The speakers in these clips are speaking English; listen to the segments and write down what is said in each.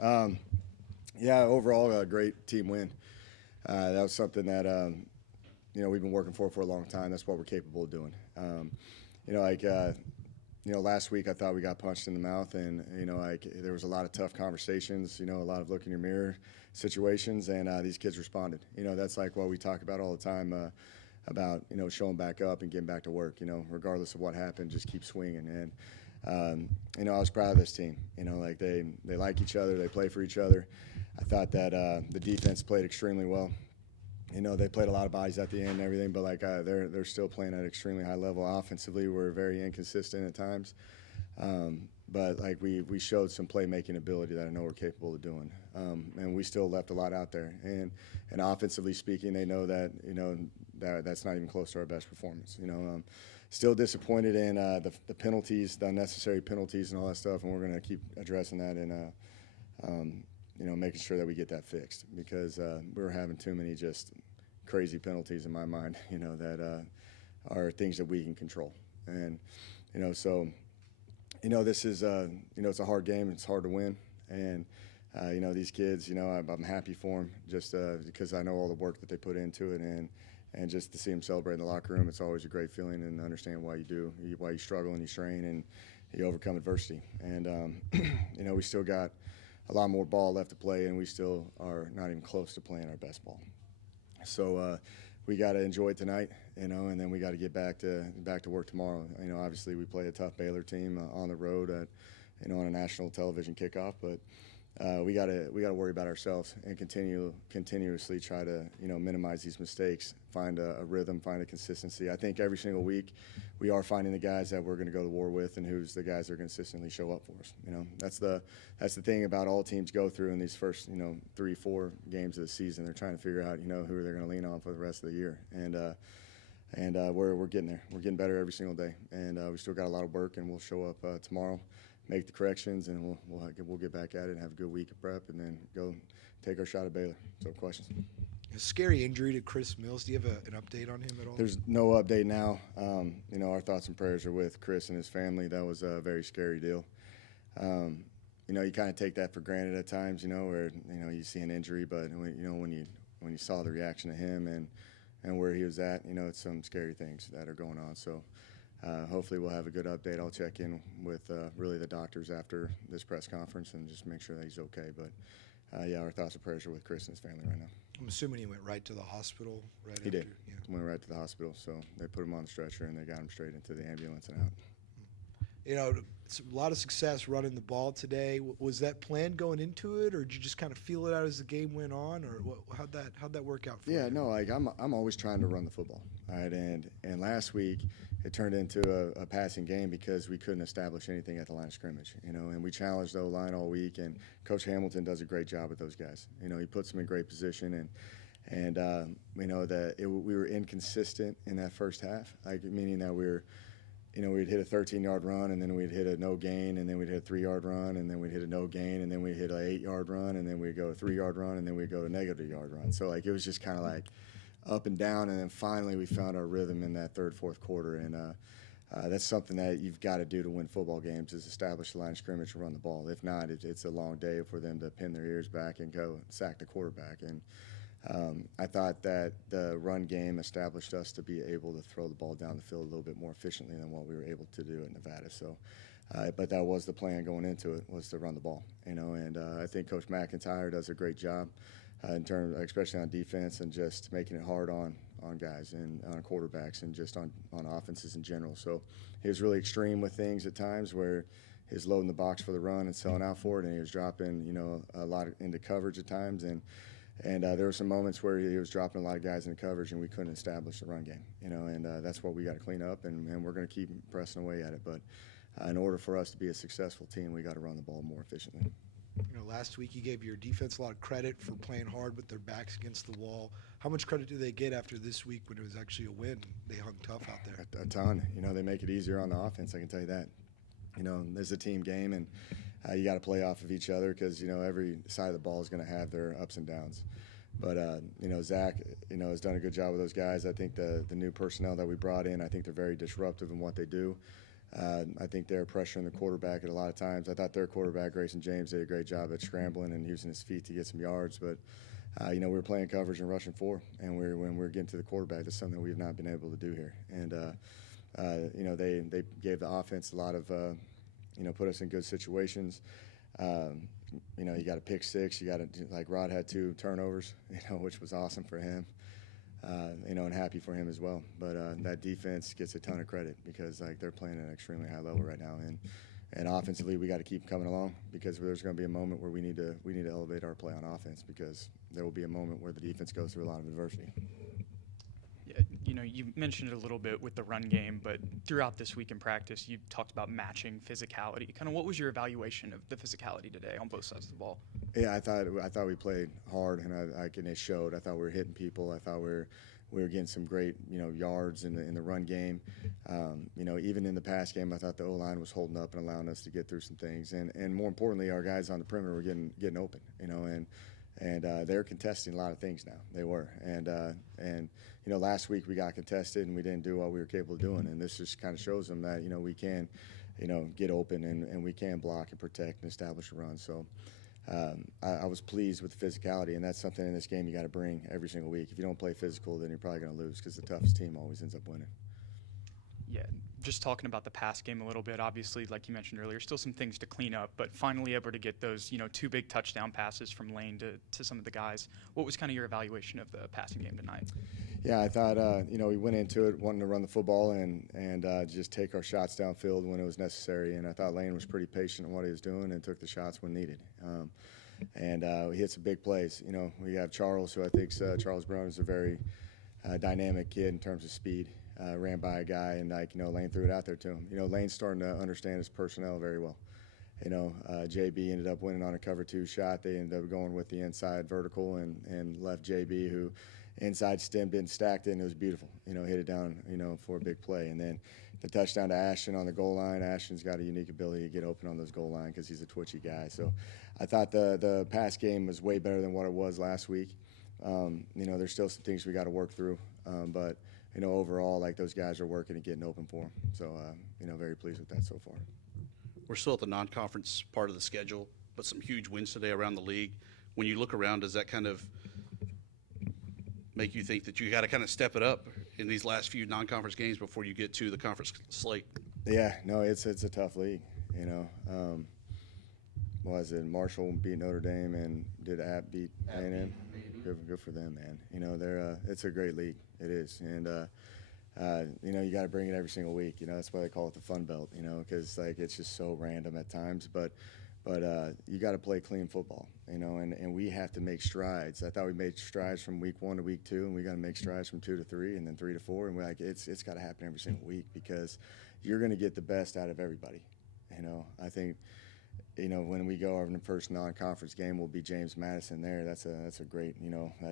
Yeah, overall, a great team win. That was something that we've been working for a long time. That's what we're capable of doing. Last week I thought we got punched in the mouth, and there was a lot of tough conversations. A lot of look in your mirror situations, and these kids responded. That's like what we talk about all the time about showing back up and getting back to work. Regardless of what happened, just keep swinging. And I was proud of this team. They like each other, they play for each other. I thought that the defense played extremely well. They played a lot of bodies at the end and everything, but they're still playing at an extremely high level. Offensively, we're very inconsistent at times, but we showed some playmaking ability that I know we're capable of doing, and we still left a lot out there. And offensively speaking, they know that that's not even close to our best performance. Still disappointed in the penalties, the unnecessary penalties, and all that stuff, and we're going to keep addressing that and making sure that we get that fixed, because we were having too many just crazy penalties in my mind, that are things that we can control. And, this is, it's a hard game. It's hard to win. And, these kids, I'm happy for them just because I know all the work that they put into it. And just to see them celebrate in the locker room, it's always a great feeling, and understand why you struggle and you strain and you overcome adversity. And, we still got a lot more ball left to play, and we still are not even close to playing our best ball. So we got to enjoy it tonight, and then we got to get back to work tomorrow. Obviously we play a tough Baylor team on the road on a national television kickoff, but we got to worry about ourselves and continuously try to minimize these mistakes, find a rhythm, find a consistency. I think every single week we are finding the guys that we're going to go to war with, and who's the guys that are going to consistently show up for us. That's the thing about all teams go through in these first 3-4 games of the season. They're trying to figure out who they're going to lean on for the rest of the year, and we're getting there. We're getting better every single day, and we still got a lot of work, and we'll show up tomorrow, make the corrections, and we'll get back at it and have a good week of prep, and then go take our shot at Baylor. So, questions? A scary injury to Chris Mills. Do you have an update on him at all? There's no update now. Our thoughts and prayers are with Chris and his family. That was a very scary deal. You kind of take that for granted at times, where you see an injury, but when you saw the reaction to him and where he was at, it's some scary things that are going on. So hopefully we'll have a good update. I'll check in with really the doctors after this press conference and just make sure that he's okay. But our thoughts and prayers are with Chris and his family right now. I'm assuming he went right to the hospital right after. He did. Yeah. Went right to the hospital. So they put him on the stretcher, and they got him straight into the ambulance and out. It's a lot of success running the ball today. Was that planned going into it, or did you just kind of feel it out as the game went on, or how'd that work out for you? Yeah, no, I'm always trying to run the football. All right, and last week it turned into a passing game because we couldn't establish anything at the line of scrimmage, and we challenged the O-line all week, and Coach Hamilton does a great job with those guys. He puts them in great position, and we were inconsistent in that first half, meaning that we'd hit a 13-yard run, and then we'd hit a no gain, and then we'd hit a 3-yard run, and then we'd hit a no gain, and then we'd hit an 8-yard run, and then we'd go a 3-yard run, and then we'd go a negative yard run. So it was just kind of up and down, and then finally we found our rhythm in that third, fourth quarter, and that's something that you've got to do to win football games, is establish the line of scrimmage and run the ball. If not, it's a long day for them to pin their ears back and go sack the quarterback. And I thought that the run game established us to be able to throw the ball down the field a little bit more efficiently than what we were able to do at Nevada. So, but that was the plan going into it, was to run the ball. And I think Coach McIntyre does a great job in terms, especially on defense, and just making it hard on guys and on quarterbacks and just on offenses in general. So he was really extreme with things at times, where he's loading the box for the run and selling out for it, and he was dropping a lot into coverage at times, and there were some moments where he was dropping a lot of guys into coverage, and we couldn't establish the run game, and that's what we got to clean up, and we're going to keep pressing away at it. But in order for us to be a successful team, we got to run the ball more efficiently. Last week you gave your defense a lot of credit for playing hard with their backs against the wall. How much credit do they get after this week, when it was actually a win? They hung tough out there. A ton. They make it easier on the offense, I can tell you that. There's a team game, and you got to play off of each other, because every side of the ball is going to have their ups and downs. But Zach has done a good job with those guys. I think the new personnel that we brought in, I think they're very disruptive in what they do. I think they're pressuring the quarterback at a lot of times. I thought their quarterback, Grayson James, did a great job at scrambling and using his feet to get some yards. But, we were playing coverage and rushing four, and when we're getting to the quarterback, that's something we've not been able to do here. And, they gave the offense a lot of, put us in good situations. You got a pick six. You got like Rod had 2 turnovers, which was awesome for him. And happy for him as well. But that defense gets a ton of credit because they're playing at an extremely high level right now. And offensively, we got to keep coming along because there's going to be a moment where we need to elevate our play on offense because there will be a moment where the defense goes through a lot of adversity. Yeah, you mentioned it a little bit with the run game, but throughout this week in practice, you talked about matching physicality. Kind of what was your evaluation of the physicality today on both sides of the ball? Yeah, I thought we played hard, and and it showed. I thought we were hitting people. I thought we were getting some great yards in the run game. Even in the pass game, I thought the O-line was holding up and allowing us to get through some things. And more importantly, our guys on the perimeter were getting open. And they're contesting a lot of things now. They were. And last week we got contested and we didn't do what we were capable of doing. And this just kind of shows them that, we can, get open and we can block and protect and establish a run. So I was pleased with the physicality, and that's something in this game you got to bring every single week. If you don't play physical, then you're probably going to lose because the toughest team always ends up winning. Yeah, just talking about the pass game a little bit, obviously, like you mentioned earlier, still some things to clean up, but finally able to get those, 2 big touchdown passes from Lane to some of the guys. What was kind of your evaluation of the passing game tonight? Yeah, I thought, we went into it wanting to run the football and just take our shots downfield when it was necessary, and I thought Lane was pretty patient in what he was doing and took the shots when needed. He hit some big plays. We have Charles, who I think Charles Brown is a very dynamic kid in terms of speed. Ran by a guy, and Lane threw it out there to him. Lane's starting to understand his personnel very well. JB ended up winning on a cover 2 shot. They ended up going with the inside vertical and left JB, who inside stemmed it and stacked it, and it was beautiful. Hit it down, for a big play. And then the touchdown to Ashton on the goal line. Ashton's got a unique ability to get open on those goal line because he's a twitchy guy. So I thought the pass game was way better than what it was last week. There's still some things we got to work through, but overall, those guys are working and getting open for them. So, very pleased with that so far. We're still at the non-conference part of the schedule, but some huge wins today around the league. When you look around, does that kind of make you think that you got to kind of step it up in these last few non-conference games before you get to the conference slate? Yeah, no, it's a tough league. Was it Marshall beat Notre Dame and did App beat A&M? Good for them, man. They're it's a great league. It is, and you got to bring it every single week. That's why they call it the Fun Belt. Because it's just so random at times, but you got to play clean football. And we have to make strides. I thought we made strides from week 1 to week 2, and we got to make strides from 2 to 3, and then 3 to 4. And it's got to happen every single week because you're going to get the best out of everybody. I think. When we go over the first non-conference game, we'll be James Madison there. That's a great,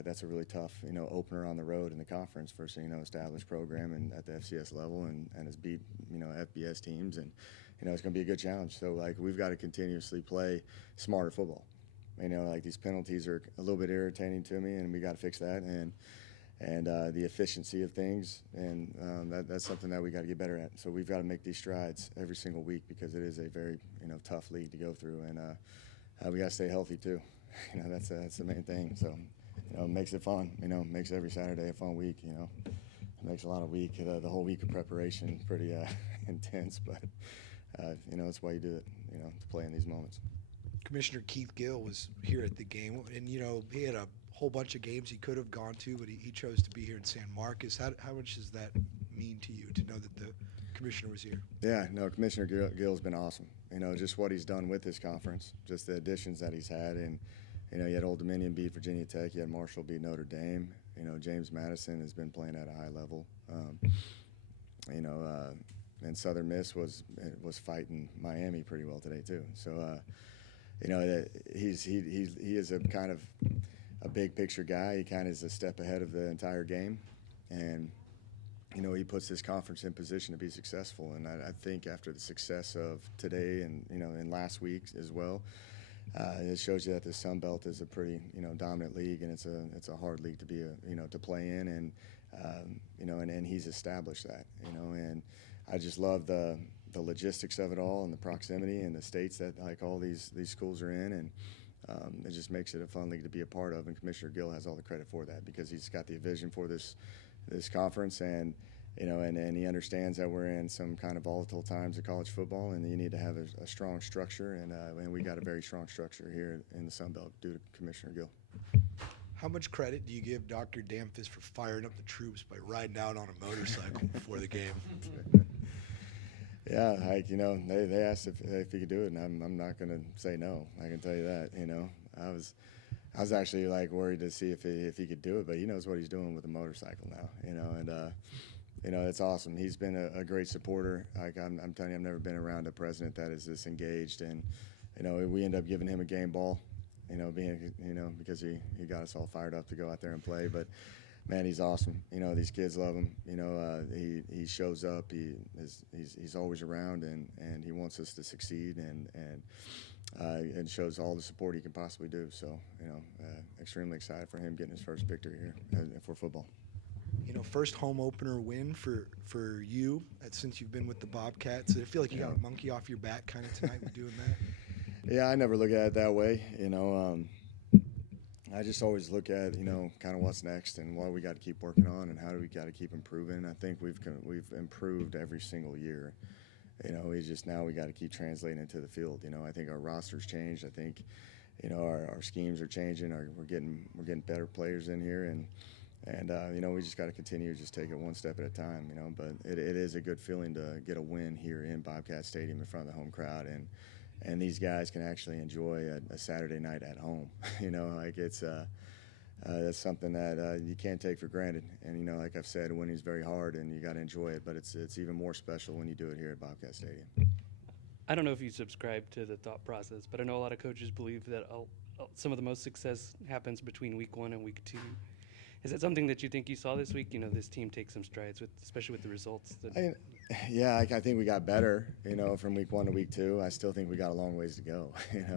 that's a really tough, opener on the road in the conference versus, established program and at the FCS level and has beat, FBS teams. And, it's going to be a good challenge. So, we've got to continuously play smarter football. These penalties are a little bit irritating to me, and we got to fix that. And the efficiency of things, and that's something that we got to get better at. So we've got to make these strides every single week because it is a very tough league to go through, and we got to stay healthy too. That's the main thing. So it makes it fun. Makes every Saturday a fun week. It makes a lot of the whole week of preparation pretty intense, but that's why you do it. To play in these moments. Commissioner Keith Gill was here at the game, and he had a whole bunch of games he could have gone to, but he chose to be here in San Marcos. How much does that mean to you to know that the commissioner was here? Yeah, no, Commissioner Gill's been awesome. Just what he's done with this conference, just the additions that he's had, and you had Old Dominion beat Virginia Tech, you had Marshall beat Notre Dame. James Madison has been playing at a high level. And Southern Miss was fighting Miami pretty well today too. So he is a kind of a big picture guy. He kind of is a step ahead of the entire game, and he puts this conference in position to be successful. And I think after the success of today and in last week as well, it shows you that the Sun Belt is a pretty dominant league, and it's a hard league to be to play in, and and he's established that, and I just love the the logistics of it all and the proximity and the states that like all these schools are in, and it just makes it a fun league to be a part of. And Commissioner Gill has all the credit for that because he's got the vision for this conference, and and he understands that we're in some kind of volatile times of college football, and you need to have a strong structure, and we got a very strong structure here in the Sun Belt due to Commissioner Gill. How much credit do you give Dr. Dan Faison for firing up the troops by riding out on a motorcycle before the game? Yeah, like they asked if he could do it, and I'm not going to say no. I can tell you that. I was actually like worried to see if he could do it, but he knows what he's doing with a motorcycle now. And it's awesome. He's been a great supporter. Like I'm telling you, I've never been around a president that is this engaged, and we end up giving him a game ball. Because he got us all fired up to go out there and play. But man, he's awesome. These kids love him. He shows up. He's always around, and he wants us to succeed, and shows all the support he can possibly do. So extremely excited for him getting his first victory here for football. First home opener win for you since you've been with the Bobcats. I feel like you got a monkey off your back kind of tonight with doing that. Yeah, I never look at it that way. I just always look at kind of what's next and what we got to keep working on and how do we got to keep improving. I think we've improved every single year. We got to keep translating into the field. I think our roster's changed. I think our schemes are changing. We're getting better players in here, and we just got to continue to just take it one step at a time. But it is a good feeling to get a win here in Bobcat Stadium in front of the home crowd, and these guys can actually enjoy a Saturday night at home. That's something that you can't take for granted. And like I've said, winning's very hard, and you got to enjoy it. But it's even more special when you do it here at Bobcat Stadium. I don't know if you subscribe to the thought process, but I know a lot of coaches believe that some of the most success happens between week 1 and week 2. Is that something that you think you saw this week? This team takes some strides, especially with the results. I think we got better, from week 1 to week 2. I still think we got a long ways to go,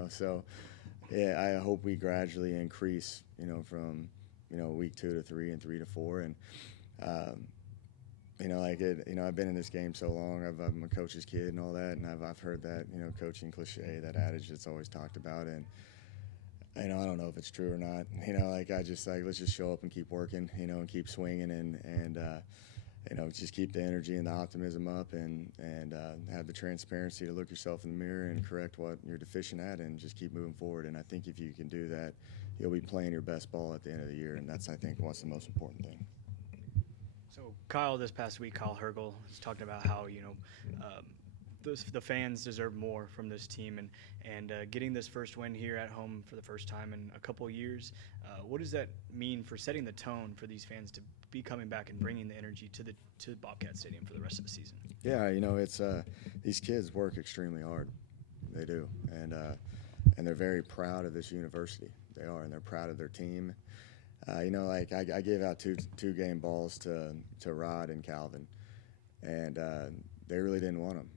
So, yeah, I hope we gradually increase, from, week 2 to 3 and 3 to 4. And, I've been in this game so long. I'm a coach's kid and all that, and I've heard that, coaching cliche, that adage that's always talked about. And, I don't know if it's true or not. Let's just show up and keep working, and keep swinging and just keep the energy and the optimism up and have the transparency to look yourself in the mirror and correct what you're deficient at and just keep moving forward. And I think if you can do that, you'll be playing your best ball at the end of the year, and that's, I think, what's the most important thing. So Kyle, this past week, Kyle Hergel was talking about how, the fans deserve more from this team, and getting this first win here at home for the first time in a couple of years. What does that mean for setting the tone for these fans to be coming back and bringing the energy to Bobcat Stadium for the rest of the season? Yeah, it's these kids work extremely hard. They do, and they're very proud of this university. They are, and they're proud of their team. I gave out two game balls to Rod and Calvin, and they really didn't want them.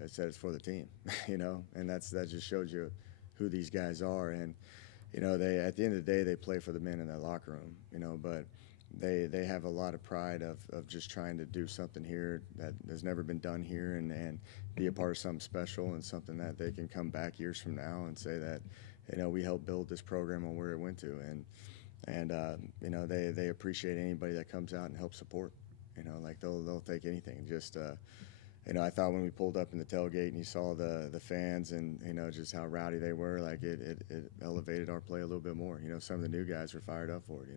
They said it's for the team, and that just shows you who these guys are. And they, at the end of the day, they play for the men in that locker room, but they have a lot of pride of just trying to do something here that has never been done here, and be a part of something special and something that they can come back years from now and say that we helped build this program on where it went to, and they appreciate anybody that comes out and helps support. They'll take anything. Just I thought when we pulled up in the tailgate and you saw the fans and just how rowdy they were, it elevated our play a little bit more. Some of the new guys were fired up for it,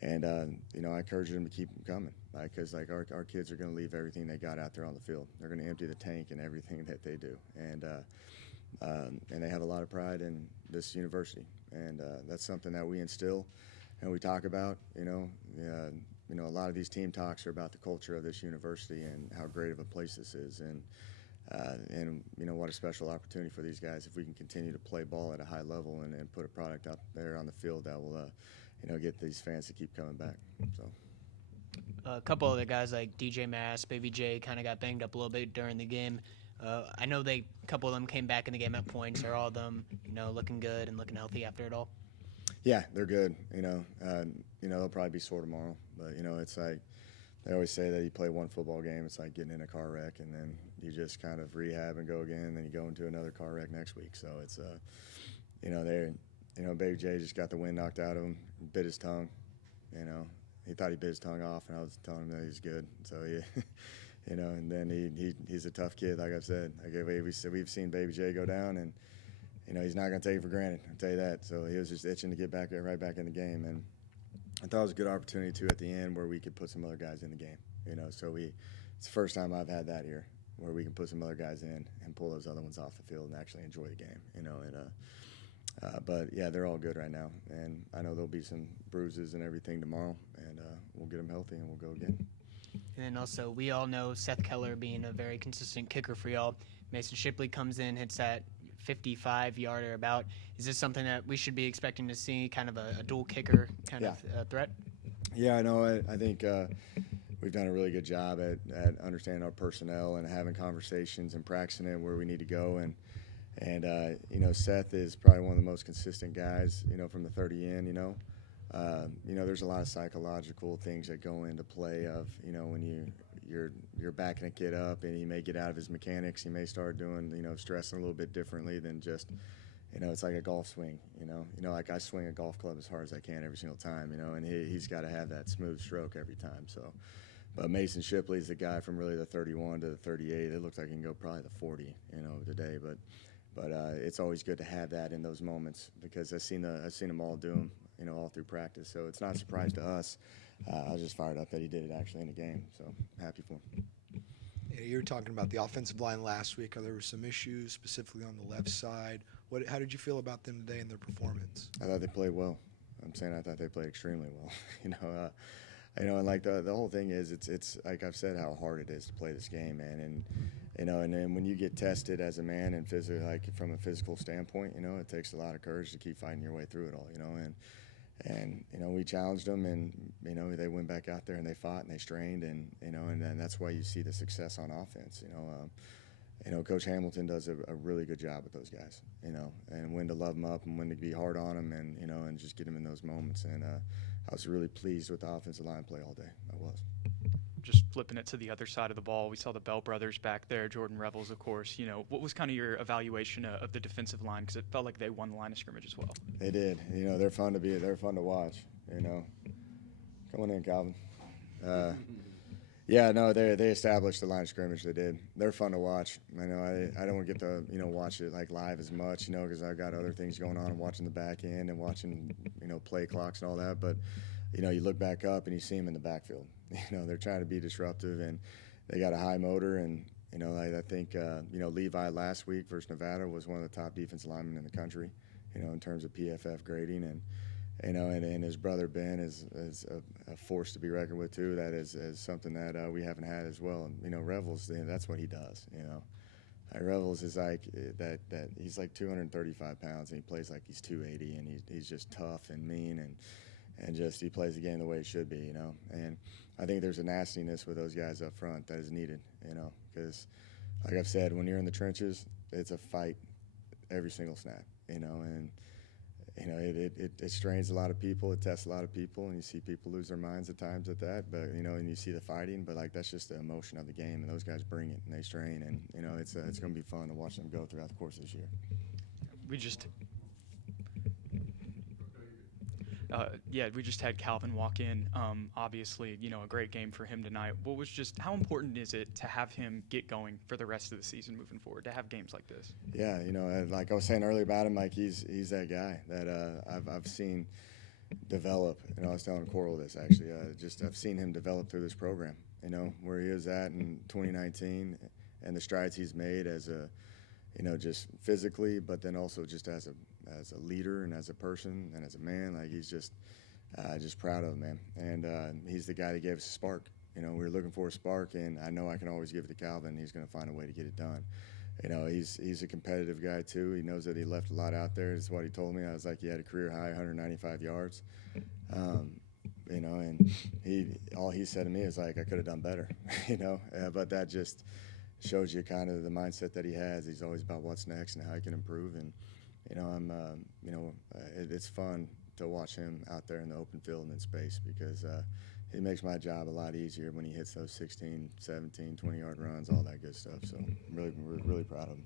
and I encourage them to keep them coming, because our kids are going to leave everything they got out there on the field. They're going to empty the tank and everything that they do, and they have a lot of pride in this university, and that's something that we instill and we talk about. A lot of these team talks are about the culture of this university and how great of a place this is, and what a special opportunity for these guys if we can continue to play ball at a high level and put a product out there on the field that will get these fans to keep coming back. So a couple other guys like DJ Mass, Baby J kind of got banged up a little bit during the game. I know a couple of them came back in the game at points. Are all of them looking good and looking healthy after it all? Yeah, they're good. They'll probably be sore tomorrow, but it's like they always say that you play one football game, it's like getting in a car wreck, and then you just kind of rehab and go again, and then you go into another car wreck next week. So it's Baby J just got the wind knocked out of him, bit his tongue. He thought he bit his tongue off, and I was telling him that he's good. So and then he's a tough kid, like I've said. We've seen Baby J go down, and he's not going to take it for granted. I'll tell you that. So he was just itching to get right back in the game, and I thought it was a good opportunity too at the end where we could put some other guys in the game. So it's the first time I've had that here, where we can put some other guys in and pull those other ones off the field and actually enjoy the game. But yeah, they're all good right now, and I know there'll be some bruises and everything tomorrow, and we'll get them healthy and we'll go again. And then also, we all know Seth Keller being a very consistent kicker for y'all. Mason Shipley comes in, hits that 55-yarder about. Is this something that we should be expecting to see, kind of a dual kicker kind of threat? Yeah, I know. I think we've done a really good job at understanding our personnel and having conversations and practicing it where we need to go. And Seth is probably one of the most consistent guys, from the 30 in, there's a lot of psychological things that go into play of, when you're backing a kid up and he may get out of his mechanics, he may start doing, stressing a little bit differently than just, it's like a golf swing, like I swing a golf club as hard as I can every single time, and he's got to have that smooth stroke every time. So, but Mason Shipley is the guy from really the 31 to the 38. It looks like he can go probably the 40, today, but it's always good to have that in those moments because I've seen them all do them, all through practice. So it's not a surprise to us. I was just fired up that he did it actually in the game. So happy for him. Yeah, you were talking about the offensive line last week. There were some issues specifically on the left side. How did you feel about them today and their performance? I thought they played well. I thought they played extremely well. And like the whole thing is, it's like I've said how hard it is to play this game, man. And then when you get tested as a man and from a physical standpoint, it takes a lot of courage to keep fighting your way through it all, and we challenged them, and they went back out there and they fought and they strained, and and that's why you see the success on offense. Coach Hamilton does a really good job with those guys, and when to love them up and when to be hard on them, and and just get them in those moments. And I was really pleased with the offensive line play all day. I was. Just flipping it to the other side of the ball, we saw the Bell brothers back there, Jordan Revels, of course. What was kind of your evaluation of the defensive line? Because it felt like they won the line of scrimmage as well. They did. They're fun to watch. Come on in, Calvin. Yeah, no, they established the line of scrimmage. They did. They're fun to watch. I don't get to watch it like live as much, because I've got other things going on. I'm watching the back end and watching play clocks and all that. But you look back up and you see them in the backfield. They're trying to be disruptive, and they got a high motor. And I think Levi last week versus Nevada was one of the top defensive linemen in the country, in terms of PFF grading. And his brother Ben is a force to be reckoned with too. That is something that we haven't had as well. And Revels, that's what he does. Revels is like that he's like 235 pounds and he plays like he's 280, and he's just tough and mean, and just he plays the game the way it should be. And I think there's a nastiness with those guys up front that is needed. Because like I've said, when you're in the trenches, it's a fight every single snap. And it strains a lot of people. It tests a lot of people, and you see people lose their minds at times at that. But and you see the fighting. But like that's just the emotion of the game, and those guys bring it and they strain, and it's going to be fun to watch them go throughout the course of this year. We just had Calvin walk in. Obviously, a great game for him tonight. How important is it to have him get going for the rest of the season moving forward, to have games like this? Yeah, like I was saying earlier about him, like he's that guy that I've seen develop. I was telling Coral this actually. I've seen him develop through this program. Where he is at in 2019, and the strides he's made as a, just physically, but then also just as a leader and as a person and as a man. Like he's just proud of him, man. And he's the guy that gave us a spark. We were looking for a spark, and I know I can always give it to Calvin. He's going to find a way to get it done. He's a competitive guy too. He knows that he left a lot out there. Is what he told me. I was like, he had a career high 195 yards. And all he said to me is like, I could have done better. But that just shows you kind of the mindset that he has. He's always about what's next and how he can improve. And it's fun to watch him out there in the open field and in space, because it makes my job a lot easier when he hits those 16, 17, 20-yard runs, all that good stuff. So I'm really proud of him.